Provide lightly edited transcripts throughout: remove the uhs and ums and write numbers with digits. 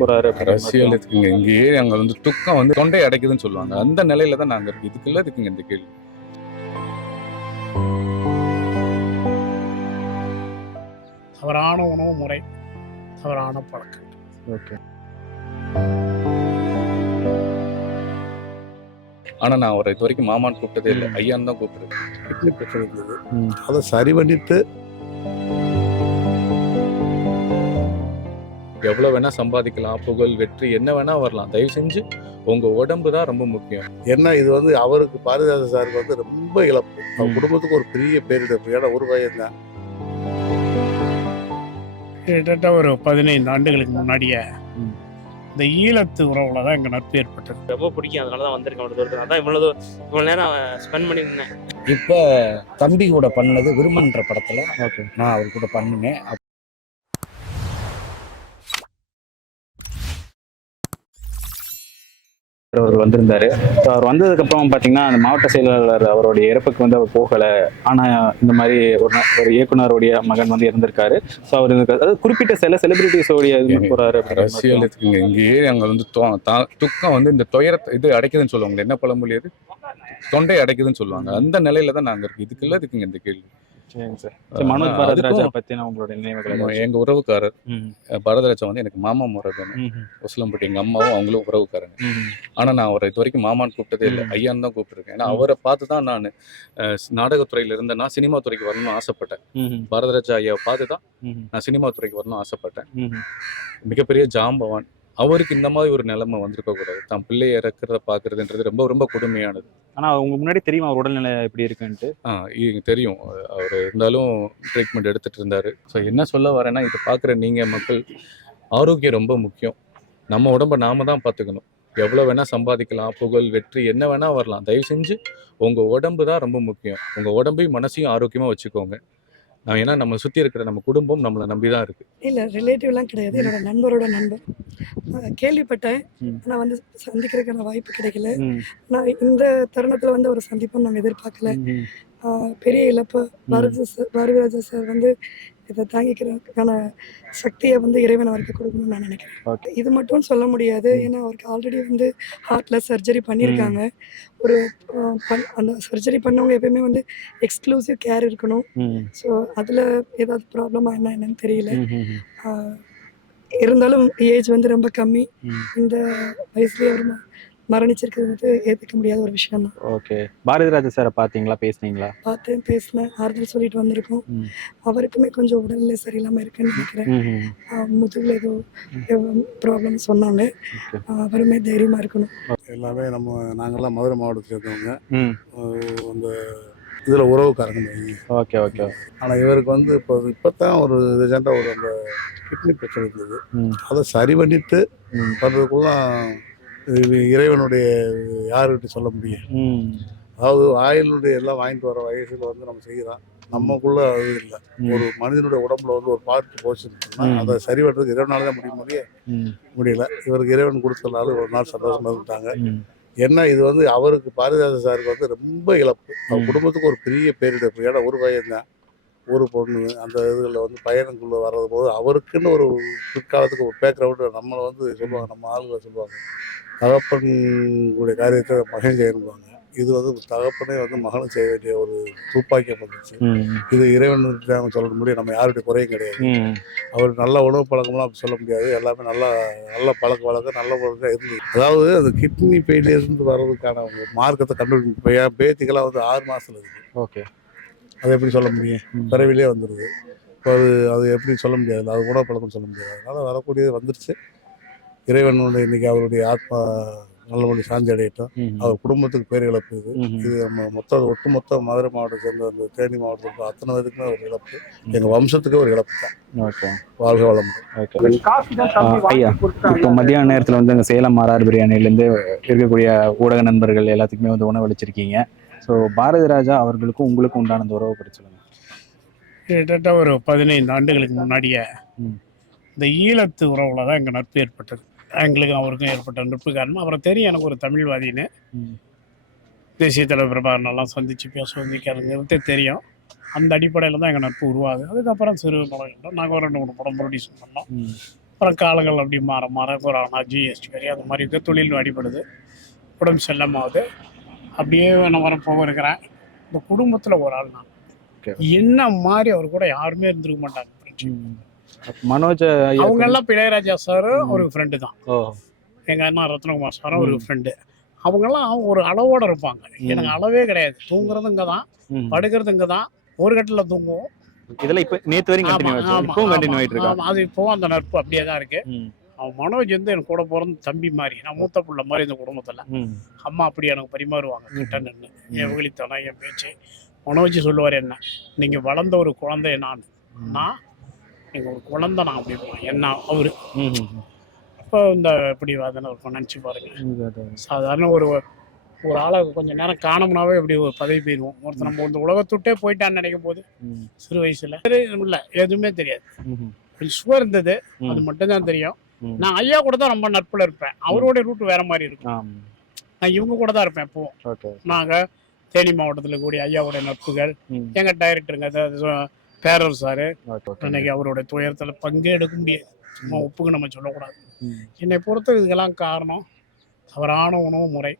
போறாரு அப்படிங்கிற அரசியல் மாதிரிலாம். இருக்குங்க. இங்கேயே அங்க வந்து துக்கம் வந்து தொண்டை அடைக்குதுன்னு சொல்லுவாங்க. அந்த நிலையில தான் நாங்க இருக்கோம். இதுக்குள்ள இருக்குங்க இந்த கேள்வி. தவறான உணவு முறை, தவறான பழக்கம். ஓகே. ஆனா நான் அவரை இது வரைக்கும் மாமான்னு கூப்பிட்டதே இல்லை. ஐயான்னு தான் கூப்பிடுறேன். கிட்னி பிரச்சனை இருந்தது. அதை சரி பண்ணிட்டு எவ்வளவு வேணா சம்பாதிக்கலாம், புகழ், வெற்றி என்ன வேணா வரலாம். தயவு செஞ்சு உங்க உடம்பு தான் ரொம்ப முக்கியம். என்ன இது வந்து அவருக்கு பாரதிதாச சாருக்கு வந்து ரொம்ப இழப்பு. அவர் குடும்பத்துக்கு ஒரு பெரிய பேரிடப்பு. ஏன்னா ஒரு பையன் தான். கிட்டத்தட்ட ஒரு 15 ஆண்டுகளுக்கு முன்னாடியே இந்த ஈழத்து உறவுல தான் எங்கள் நட்பு ஏற்பட்டது. ரொம்ப பிடிக்கும், அதனால தான் வந்திருக்கேன். அவ்வளோ தூரத்துக்கு அதான் இவ்வளோ நேரம் ஸ்பெண்ட் பண்ணியிருந்தேன். இப்போ தம்பி கூட பண்ணது விருமன்ற படத்தில் ஓகே. நான் அவர் கூட பண்ணினேன். அவர் வந்திருந்தாரு. ஸோ அவர் வந்ததுக்கப்புறம் பார்த்தீங்கன்னா அந்த மாவட்ட செயலாளர் அவருடைய இறப்புக்கு வந்து அவர் போகலை. ஆனால் இந்த மாதிரி ஒரு இயக்குனருடைய மகன் வந்து இறந்திருக்காரு. ஸோ அவர் அதாவது குறிப்பிட்ட சில செலிபிரிட்டிஸோடைய இது போறாரு. அரசியல் இருக்குங்க. இங்கேயே அங்க வந்து துக்கம் வந்து இந்த துயரத்தை இது அடைக்குதுன்னு சொல்லுவாங்க. என்ன பழமொழி அது? தொண்டை அடைக்குதுன்னு சொல்லுவாங்க. அந்த நிலையில தான் நாங்க இருக்கோம். இதுக்குள்ள இருக்குங்க இந்த கேள்வி. சரிங்க சார். மனோஜ் பாரதிராஜா பத்தின உங்களுடைய நினைவுகள்? எங்க உறவுக்காரர் பாரதிராஜா வந்து எனக்கு மாமா முறைன்னு உசிலம்பட்டி. எங்க அம்மாவும் அவங்களும் உறவுக்காரங்க. ஆனா நான் அவரை இது வரைக்கும் மாமான்னு கூப்பிட்டதே இல்லை. ஐயான்னு தான் கூப்பிட்டுருக்கேன். ஏன்னா அவரை பார்த்து தான் நான் நாடகத்துறையில இருந்தேன்னா சினிமா துறைக்கு வரணும்னு ஆசைப்பட்டேன். பாரதிராஜா ஐயாவை பார்த்து தான் நான் சினிமா துறைக்கு வரணும்னு ஆசைப்பட்டேன். மிகப்பெரிய ஜாம்பவான். அவருக்கு இந்த மாதிரி ஒரு நிலைமை வந்திருக்க கூடாது. தான் பிள்ளையை இறக்குறத பாக்குறதுன்றது ரொம்ப ரொம்ப கொடுமையானது. ஆனா உங்களுக்கு முன்னாடி தெரியுமா அவர் உடல்நிலை எப்படி இருக்குன்ட்டு? தெரியும். அவர் இருந்தாலும் ட்ரீட்மெண்ட் எடுத்துட்டு இருந்தாரு. ஸோ என்ன சொல்ல வரேன்னா, இதை பார்க்குற நீங்க மக்கள், ஆரோக்கியம் ரொம்ப முக்கியம். நம்ம உடம்ப நாம தான் பார்த்துக்கணும். எவ்வளோ வேணா சம்பாதிக்கலாம், புகழ், வெற்றி என்ன வேணா வரலாம். தயவு செஞ்சு உங்க உடம்பு தான் ரொம்ப முக்கியம். உங்க உடம்பையும் மனசையும் ஆரோக்கியமா வச்சுக்கோங்க. ஏன்னா நம்ம சுற்றி இருக்கிற நம்ம குடும்பம் நம்மளை நம்பி தான் இருக்கு. இல்லை, ரிலேட்டிவ்லாம் கிடையாது. என்னோட நண்பரோட நண்பர். கேள்விப்பட்டேன். நான் வந்து சந்திக்கிறதுக்கான வாய்ப்பு கிடைக்கல. நான் இந்த தருணத்தில் வந்து ஒரு சந்திப்பும் நாங்கள் எதிர்பார்க்கல. பெரிய இழப்பு. பாரதிராஜா சார் வந்து இதை தாங்கிக்கிறதுக்கான சக்தியை வந்து இறைவன் அவருக்கு கொடுக்கணும்னு நான் நினைக்கிறேன். இது மட்டும் சொல்ல முடியாது. ஏன்னா அவருக்கு ஆல்ரெடி வந்து ஹார்ட்டில் சர்ஜரி பண்ணியிருக்காங்க. ஒரு அந்த சர்ஜரி பண்ணவங்க எப்பயுமே வந்து எக்ஸ்க்ளூசிவ் கேர் இருக்கணும். ஸோ அதில் ஏதாவது ப்ராப்ளமாக என்னன்னு தெரியல. இருந்தாலும் ஏஜ் வந்து ரொம்ப கம்மி. இந்த வயசுலேயே அவர் மரணிச்சிருக்கிறது வந்து ஏற்றுக்க முடியாத ஒரு விஷயம் தான். ஓகே. பாரதிராஜா சாரை பார்த்தீங்களா, பேசுனீங்களா? பார்த்தேன், பேசினேன், ஆறுதல் சொல்லிட்டு வந்திருக்கோம். அவருக்குமே கொஞ்சம் உடல்நிலை சரியில்லாமல் இருக்குன்னு நினைக்கிறேன். முதுகில் ஏதோ ப்ராப்ளம் சொன்னாங்க. அவருமே தைரியமாக இருக்கணும். எல்லாமே நாங்கள்லாம் மதுரை மாவட்டத்தை சேர்ந்தவங்க. அந்த இதில் உறவுக்காரங்க. Okay okay. ஆனால் இவருக்கு வந்து இப்போ தான் ஒரு ரீசெண்டாக ஒரு அந்த கிட்னி பிரச்சனை இருந்தது. அதை சரி பண்ணிட்டு வர்றதுக்குள்ள இறைவனுடைய யாருக்கிட்ட சொல்ல முடியும். அதாவது ஆயிலுடைய எல்லாம் வாங்கிட்டு வர வயசில் வந்து நம்ம செய்யலாம். நமக்குள்ள அது இல்லை. ஒரு மனிதனுடைய உடம்புல வந்து ஒரு பார்த்து போச்சுன்னா அதை சரி பண்ணுறதுக்கு இறைவனால தான் முடியல. இவருக்கு இறைவன் கொடுத்தனால ஒரு நாள் சந்தோஷமா இருந்துட்டாங்க. என்ன இது வந்து அவருக்கு பாரதிதாச சாருக்கு வந்து ரொம்ப இழப்பு. அவர் குடும்பத்துக்கு ஒரு பெரிய பேரிடப்பு. ஏன்னா ஒரு பையன் தான், ஒரு பொண்ணு. அந்த இதில் வந்து பையனுக்குள்ளே வர்றது போது அவருக்குன்னு ஒரு பிற்காலத்துக்கு ஒரு பேக்ரவுண்டு நம்மளை வந்து சொல்லுவாங்க, நம்ம ஆளுகளை சொல்லுவாங்க, தகப்பனுடைய காரியத்தை மகன் செய்யணும்பாங்க. இது வந்து தகப்பனே வந்து மகனும் செய்ய வேண்டிய ஒரு துப்பாக்கியம் வந்துச்சு. இது இறைவன் சொல்ல முடியும். நம்ம யாருடைய குறையும் கிடையாது. அவர் நல்ல உணவு பழக்கம்லாம் அப்படி சொல்ல முடியாது. எல்லாமே நல்ல பழக்க வழக்கம் நல்ல பழக்கம் இருந்தது. அதாவது அந்த கிட்னி ஃபெயிலியர்ந்து வர்றதுக்கான மார்க்கத்தை கண்டுபிடிக்கும். பேத்திக்கெல்லாம் வந்து 6 மாதத்துல இருக்குது. ஓகே. அதை எப்படி சொல்ல முடியும்? பிறவிலே வந்துடுது. இப்போ அது எப்படி சொல்ல முடியாது. அது உணவு பழக்கம் சொல்ல முடியாது. அதனால் வரக்கூடியது வந்துருச்சு. இறைவனுடைய இன்னைக்கு அவருடைய ஆத்மா நல்லபடி சாந்தி அடையட்டும். அவர் குடும்பத்துக்கு பேர் இழப்பு. இது நம்ம ஒட்டுமொத்த மதுரை மாவட்டத்தை சேர்ந்த அந்த தேனி மாவட்டத்துக்கு அத்தனை பேருக்குமே ஒரு இழப்பு. எங்கள் வம்சத்துக்கே ஒரு இழப்பு தான். ஓகே. வாழ்க வளமுடன். ஐயா, இப்போ மத்தியான நேரத்தில் வந்து அங்கே சேலம் ஆர்ஆர் பிரியாணிலேருந்து இருக்கக்கூடிய ஊடக நண்பர்கள் எல்லாத்துக்குமே வந்து உணவளிச்சிருக்கீங்க. ஸோ பாரதிராஜா அவர்களுக்கும் உங்களுக்கும் உண்டான அந்த உறவை பற்றி சொல்லுங்கள். கிட்டத்தட்ட ஒரு 15 ஆண்டுகளுக்கு முன்னாடியே இந்த ஈழத்து உறவுல தான் எங்கள் நட்பு ஏற்பட்டது. எங்களுக்கும் அவருக்கும் ஏற்பட்ட நட்பு காரணம் அவரை தெரியும். எனக்கு ஒரு தமிழ்வாதின்னு தேசிய தலைவர் பிரபாகரனெல்லாம் சந்தித்து பேசுவதுங்கிறது தெரியும். அந்த அடிப்படையில் தான் எங்கள் நட்பு உருவாகுது. அதுக்கப்புறம் சிறு படம் நாங்கள் ஒரு 2-3 படம் ப்ரொடியூஸ் பண்ணோம். அப்புறம் காலங்கள் அப்படி மாற மாற கொரோனா ஜிஎஸ்டி வரி அது மாதிரி இருக்க தொழில் அடிபடுது, உடம்பு செல்லமாகுது. அப்படியே நான் வரப்போக இருக்கிறேன். இந்த குடும்பத்தில் ஒரு ஆள் நான் Okay. என்ன மாதிரி அவர் கூட யாருமே இருந்திருக்க மாட்டாங்க. மனோஜ் ஐயா அவங்க எல்லாம் இளையராஜா சாரும் ஒரு ஃப்ரெண்டு தான். ஓ எங்கள் அண்ணா ரத்னகுமார் சாரும் ஒரு ஃப்ரெண்டு. அவங்கெல்லாம் ஒரு அளவோட இருப்பாங்க. எனக்கு அளவே கிடையாது. தூங்குறது இங்கே தான், படுக்கிறது இங்கே தான், ஒரு கட்டில் தூங்குவோம். இதெல்லாம் இப்ப நேத்து வரைக்கும் ஆமா, கண்டினியூ ஆமா, இப்பவும் கண்டினியூ ஆமா, ஆயிட்டு இருக்கா? ஆமா. அது இப்போவும் அந்த நட்பு அப்படியே தான் இருக்கு. ம், அவன் மனோஜ் வந்து எனக்கு கூட பிறந்த தம்பி மாதிரி, நான் மூத்த பிள்ளை மாதிரி இந்த குடும்பத்தில். ம், அம்மா அப்படி எனக்கு பரிமாறுவாங்க கிட்ட நின்று. என் விழித்தனம், என் பேச்சு. மனோஜ் சொல்லுவார், என்ன நீங்கள் வளர்ந்த ஒரு குழந்தை நான், நீங்கள் ஒரு குழந்தை நான் அப்படிம்போம் என்ன அவரு. ம், ம், இப்போ இந்த இப்படி வாதனை இருக்கும் நினச்சி பாருங்க. ம். சாதாரண ஒரு ஆளை கொஞ்சம் நேரம் காணோம்னாவே இப்படி ஒரு பதவி போயிடுவோம். ஒருத்தர் நம்ம இந்த உலகத்துட்டே போயிட்டான்னு நினைக்கும் போது ம், சிறு வயசுல இல்லை எதுவுமே தெரியாது. ம், கொஞ்சம் சுவர் இருந்தது, ம். அது மட்டும் தான் தெரியும். ம். நான் ஐயா கூட தான் ரொம்ப நட்புல இருப்பேன். அவரோட ரூட் வேற மாதிரி இருக்கும். ஆம். நான் இவங்க கூட தான் இருப்பேன் எப்பவும். ஓகே. நாங்கள் தேனி மாவட்டத்தில் கூடிய ஐயாவோட நட்புகள், ம். எங்கள் டைரக்டருங்க அதாவது பேரர் சாரு, ஓகே, ஓகே. அன்னைக்கு அவரோட துயரத்தில் பங்கே எடுக்க முடியாது. சும்மா ஒப்புக்கு நம்ம சொல்லக்கூடாது. ம். என்னை பொறுத்த இதுக்கெல்லாம் காரணம் தவறான உணவு முறை,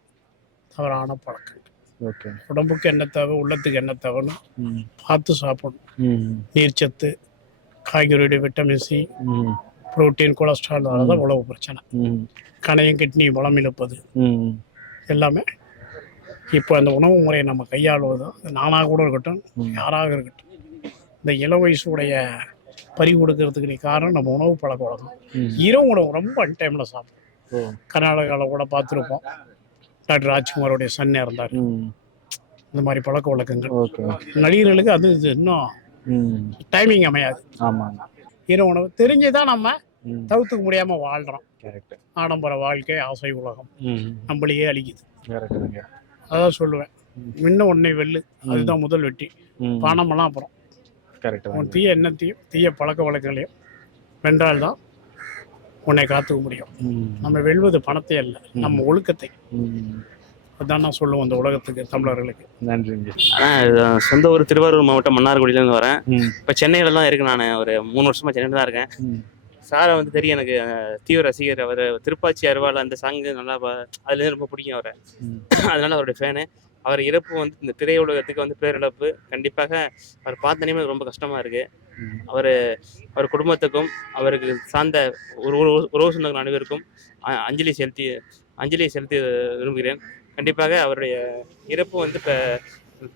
தவறான பழக்கம். ஓகே. உடம்புக்கு என்ன தேவை, உள்ளத்துக்கு என்ன தேவைன்னு ம், பார்த்து சாப்பிடணும். ம், நீர்ச்சத்து, காய்கறியுடைய விட்டமின் சி, ம், புரோட்டீன், கொலஸ்ட்ரால், தான் உணவு பிரச்சனை. ம், கணையம், கிட்னி பலம் இழுப்பது ம். எல்லாமே. இப்போ அந்த உணவு முறையை நம்ம கையாளுவதும், நானாக கூட இருக்கட்டும், யாராக இருக்கட்டும், இந்த இளம் வயசுடைய பறி கொடுக்கறதுக்கு காரணம் நம்ம உணவு பழக்க வழக்கம். ம். இரவு உணவு ரொம்ப அன்டைமில் சாப்பிடும். ஓ. கர்நாடகாவில் கூட பார்த்துருப்போம், டாக்டர் ராஜ்குமாரோடைய சன் இருந்தார். ம். இந்த மாதிரி பழக்க வழக்கங்கள் ஓகே. நடிகர்களுக்கு அது இது இன்னும் ம். டைமிங் அமையாது. ஆமாங்க. இரவு உணவு தெரிஞ்சுதான் நம்ம ம். தவிர்த்துக்க முடியாமல் வாழ்கிறோம். கரெக்ட். ஆடம்பர வாழ்க்கை, ஆசை உலகம் ம். நம்மளையே அழிக்குது. கரெக்டுங்க. அதான் சொல்லுவேன், முன்ன உன்னை வெல்லு, அதுதான் முதல் வெற்றி. ம். பணமெல்லாம் அப்புறம். கரெக்ட் உன் தான். தீய எண்ணத்தையும் தீய பழக்க வழக்கங்களையும் வென்றால்தான் உன்னை காத்துக்க முடியும். ம். நம்ம வெல்வது பணத்தை அல்ல, நம்ம ஒழுக்கத்தை. ம். அதான் நான் சொல்லுவேன் இந்த உலகத்துக்கு, தமிழர்களுக்கு. நன்றிங்க. ஆனால் சொந்த ஊர் திருவாரூர் மாவட்டம் மன்னார்குடியிலேருந்து வரேன். ம். இப்போ சென்னையில் தான் இருக்கேன். நான் ஒரு 3 வருஷமாக சென்னையில் தான் இருக்கேன். ம். சாரை வந்து தெரியும் எனக்கு, தீவிர ரசிகர். அவர் திருப்பாச்சி அருவாள் அந்த சாங்கு நல்லா அதுலேருந்து ரொம்ப பிடிக்கும் அவரை. ம். அதனால அவருடைய ஃபேனு. அவர் இறப்பு வந்து இந்த திரையுலகத்துக்கு வந்து பேரிழப்பு. கண்டிப்பாக அவர் பார்த்தனே ரொம்ப கஷ்டமாக இருக்குது. ம். அவர் குடும்பத்துக்கும் அவருக்கு சார்ந்த உறவு சொந்தங்கள் அனைவருக்கும் அஞ்சலி செலுத்தி விரும்புகிறேன். கண்டிப்பாக அவருடைய இறப்பு வந்து இப்போ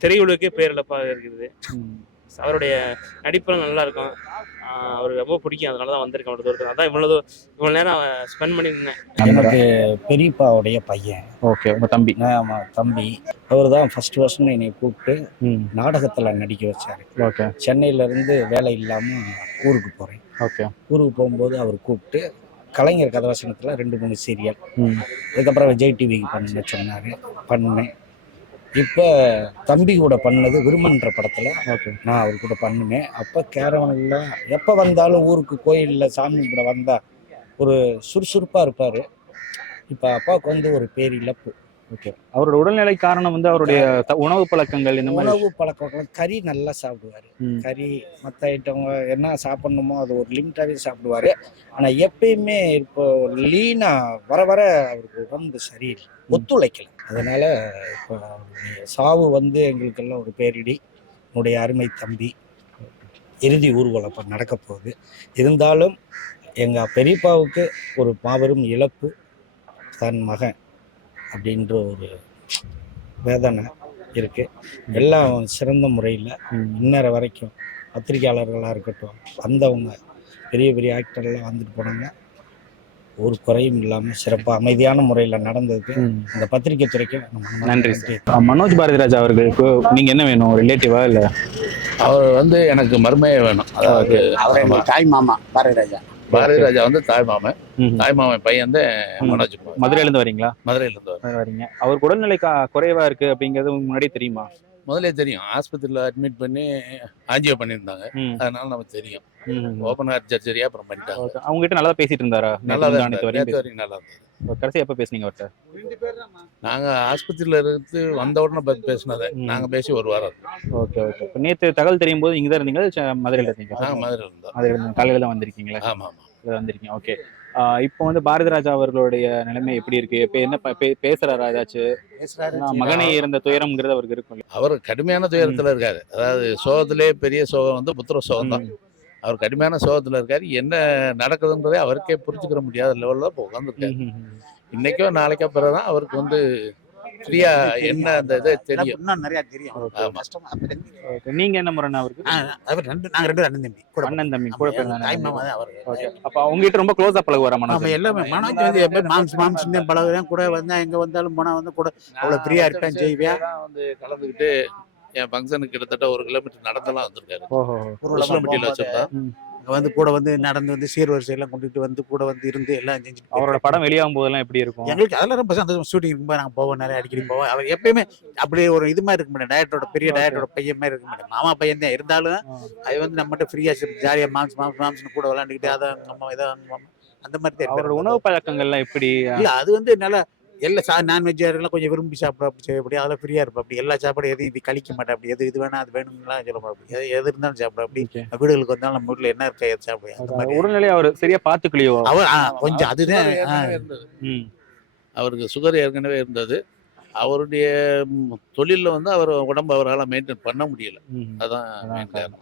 திரையுலகே பேரிழப்பாக இருக்குது. ம். அவருடைய நடிப்பெல்லாம் நல்லா இருக்கும். அவருக்கு ரொம்ப பிடிக்கும். அதனால தான் வந்திருக்கேன் அவ்வளோ தூரத்துக்கு. அதான் இவ்வளோ நேரம் ஸ்பெண்ட் பண்ணியிருந்தேன். எனக்கு பெரியப்பாவுடைய பையன். ஓகே. உங்க தம்பி. ஆமாம், தம்பி. அவர் தான் ஃபர்ஸ்ட் என்னை கூப்பிட்டு ம். நாடகத்தில் நடிக்க வச்சார். ஓகே. சென்னையிலேருந்து வேலை இல்லாமல் ஊருக்கு போகிறேன். ஓகே. ஊருக்கு போகும்போது அவர் கூப்பிட்டு கலைஞர் கதாவசனத்தில் 2-3 சீரியல், ம். அதுக்கப்புறம் விஜய் டிவிக்கு பண்ண சொன்னார். பண்ணேன். இப்போ தம்பி கூட பண்ணது விருமன்ற படத்தில் ஓகே. நான் அவர் கூட பண்ணினேன். அப்போ கேரவனில் எப்போ வந்தாலும் ஊருக்கு கோயிலில் சாமி கூட வந்தால் ஒரு சுறுசுறுப்பாக இருப்பார். இப்போ அப்பாவுக்கு வந்து ஒரு பேரிழப்பு. ஓகே. அவரோட உடல்நிலை காரணம் வந்து அவருடைய உணவு பழக்கங்கள் இந்த மாதிரி. உணவு பழக்கம், கறி நல்லா சாப்பிடுவார். ம். கறி மற்ற ஐட்டம் என்ன சாப்பிட்ணுமோ அது ஒரு லிமிட்டாகவே சாப்பிடுவார். ஆனால் எப்பயுமே இப்போ லீனாக வர வர அவருக்கு உடம்பு சரியில்லை, ஒத்துழைக்கலை. அதனால் இப்போ சாவு வந்து எங்களுக்கெல்லாம் ஒரு பேரிடி. என்னுடைய அருமை தம்பி இறுதி ஊர்வலம் இப்போ நடக்க போகுது. இருந்தாலும் எங்கள் பெரியப்பாவுக்கு ஒரு மாபெரும் இழப்பு. தன் மகன் அப்படின்ற ஒரு வேதனை இருக்குது. எல்லாம் சிறந்த முறையில் இன்னற வரைக்கும் பத்திரிகையாளர்களாக இருக்கட்டும், வந்தவங்க பெரிய பெரிய ஆக்டர்லாம் வந்துட்டு போனாங்க. ஒரு குறையும் இல்லாமல் சிறப்பாக அமைதியான முறையில் நடந்ததுக்கு இந்த பத்திரிகை துறைக்கு நன்றி. மனோஜ் பாரதிராஜா அவர்களுக்கு நீங்க என்ன வேணும்? ரிலேட்டிவா இல்ல? அவர் வந்து எனக்கு மருமையே வேணும். அதாவது அவர் தாய் மாமா பாரதிராஜா. பாரதிராஜா வந்து தாய்மாமன். தாய்மாமன் பையன் தான் மனோஜ். மதுரையில இருந்து வரீங்களா? மதுரையில இருந்து வரீங்க. அவருக்கு உடல்நிலை குறைவா இருக்கு அப்படிங்கிறது முன்னாடி தெரியுமா? முதலே தெரியும். ஆஸ்பத்திரியில் அட்மிட் பண்ணி ஆஞ்சியோ பண்ணியிருந்தாங்க. அதனால நமக்கு தெரியும். ஓப்பன் ஹார்ட் சர்ஜரியா அப்புறம் பண்ணிட்டாங்க. அவங்க கிட்ட நல்லா பேசிட்டு இருந்தாரா? நல்லா தான் வரைக்கும் நல்லா இருந்தது. கடைசி எப்ப பேசுனீங்க அவர்கிட்ட? நாங்க ஆஸ்பத்திரியில இருந்து வந்த உடனே பேசினதை நாங்க பேசி 1 வாரம். Okay okay. இப்போ நேற்று தகவல் தெரியும் போது இங்க தான் இருந்தீங்களா? மதுரையில இருந்தீங்க? நாங்க மதுரையில இருந்தோம். மதுரையில காலையில தான் வந்திருக்கீங்களா? ஆமா ஆமா. வந்திருக்கீங்க. ஓகே. இப்போ வந்து பாரதி ராஜா அவர்களுடைய நிலைமை எப்படி இருக்கு? இப்போ என்ன பேசுறாரா ஏதாச்சும்? ஏன்னா மகனை இறந்த துயரம்ங்கிறது அவருக்கு இருக்கும் இல்லையா? அவர் கடுமையான துயரத்தில் இருக்காரு. அதாவது சோகத்திலே பெரிய சோகம் வந்து புத்திர சோகம் தான். அவர் கடுமையான சோகத்தில் இருக்காரு. என்ன நடக்குதுன்றதே அவருக்கே புரிஞ்சுக்கிற முடியாத லெவலில் இப்போ உட்காந்துருக்காரு. இன்னைக்கோ நாளைக்கோ பிறகுதான் அவருக்கு வந்து ஃப்ரீயா என்ன அந்த இதை தெரியும். இன்னும் நிறைய தெரியும். ஆமா. கஷ்டமா அப்படி Okay. நீங்க என்ன முறைண்ணா அவருக்கு? அவர் நாங்க ரெண்டு அண்ணன் தம்பி கூட அண்ணன் தம்பி கூட பிறந்த தாய் அண்ணன் மாமா தம்பி. தான் அவர். ஓகே. அப்ப உங்ககிட்ட ரொம்ப க்ளோஸா பழகுவாரா நம்ம மனோஜ்? எல்லாமே மனோஜ் வந்து எப்பயும் மாம்ஸ் தான் பழகுறேன். கூட வந்தா எங்க வந்தாலும் போனா வந்து கூட அவ்வளவு ஃப்ரீயா இருப்பேன் செய்வேன். வந்து கலந்துக்கிட்டு என் ஃபங்க்ஷனுக்கு கிட்டத்தட்ட 1 கிலோமீட்டர் நடந்தெல்லாம் வந்திருக்காரு. ஓஹோ. உசிலம்பட்டியில் வச்சிருந்தா வந்து கூட வந்து நடந்து வந்து சீர்வரிசை எல்லாம் கொண்டுட்டு வந்து கூட வந்து இருந்து எல்லாம் செஞ்சுட்டு அவரோட படம் வெளியாகும் போதெல்லாம் எப்படி இருக்கும்? எங்களுக்கு அதெல்லாம் ரொம்ப சந்தோஷம். ஷூட்டிங் இருக்கும்போது நாங்கள் போவோம், நிறைய அடிக்கடி போவோம். அவர் எப்பயுமே அப்படியே ஒரு இது மாதிரி இருக்க மாட்டேன். டயட்டோட பெரிய டயட்டோட பையன் மாதிரி இருக்க மாட்டேன். மாமா பையன் தான் இருந்தாலும் அது வந்து நம்மகிட்ட ஃப்ரீயா ஜாலியாக மாம்ஸ்னு கூட விளையாண்டுக்கிட்டு அதை அம்மா இதை அந்த மாதிரி தான் அவரோட இருப்பாரு. உணவு பழக்கங்கள்லாம் எப்படி? இல்ல அது வந்து நல்லா எல்லா நான்வெஜ் எல்லாம் கொஞ்சம் விரும்பி சாப்பிட அப்படி செய்யப்படி அதெல்லாம் ஃப்ரீயா இருப்பா. அப்படி எல்லா சாப்பாடும் எது இது கழிக்க மாட்டேன். அப்படி எது இது வேணா அது வேணும்லாம் சொல்ல மாட்டேன். எது இருந்தாலும் சாப்பிட. அப்படி Okay. வீடுகளுக்கு வந்தாலும் நம்ம வீட்டுல என்ன இருக்கா எது சாப்பிடுவேன் அந்த மாதிரி. உடல்நிலை அவர் சரியா பாத்துக்கலையோ? அவர் கொஞ்சம் அதுதான் ஏற்கனவே இருந்தது. ம். அவருக்கு சுகர் ஏற்கனவே இருந்தது. அவருடைய தொழிலில் வந்து அவர் உடம்பு அவரால் மெயின்டைன் பண்ண முடியல. ம். அதான் அதான் main காரணம்.